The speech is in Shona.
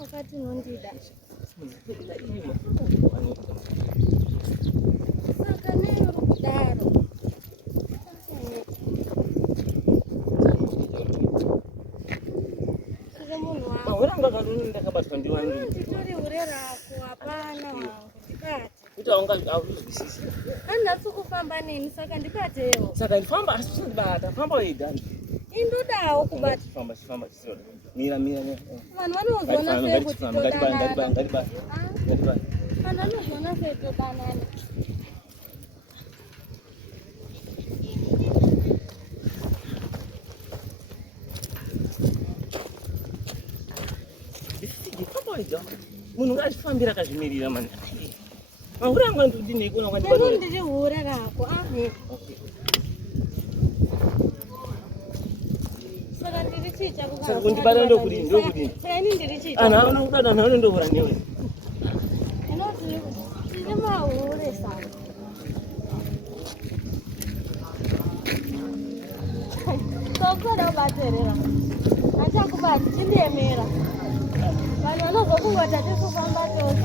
wakati nondida saka neyo rukudaro mauranga kanuni ndakabatwa ndiwani nditori hure rako hapana wangu ndikati kuti aungazwisisi handatsi kufamba neni saka ndikatewo saka ndifamba asi chinibata famba weidhani indodawo kubata chifamba chisoda mira vanhu vanozoona sei kuti todanana vanhu vanozoona sei todanana munhu ngazvifambira akazvimirira mani mangurangu andidini kuona kwandibaa ndiri hure rako saka ndiri chiita saka kundibata ndokudini saka ini ndiri chiita anhu anokudada anhu anondohura newe inoti tiri mahure saka sokoda ubaterera achakubati chindiyemera vanhu vanozokungota tirikufamba tose